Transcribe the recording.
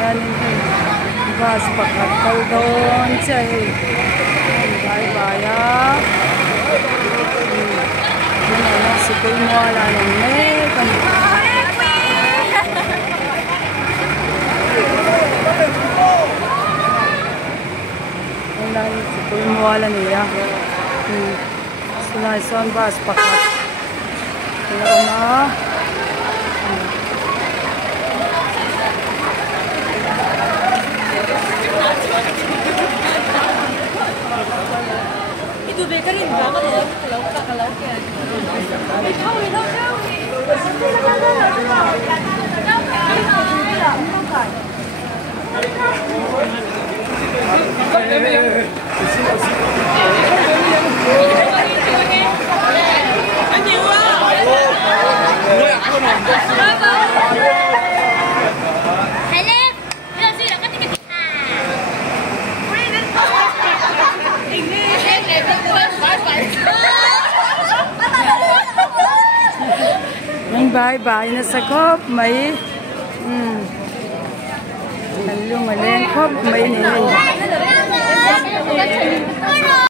yan bas pakat kaldon chay baya ini sikul mo ala ne kan ini sikul mo ala ne ya sulai son bas pakat na itu bakerin banget loh, kalau kayak bye na sa kop may lumalen kop may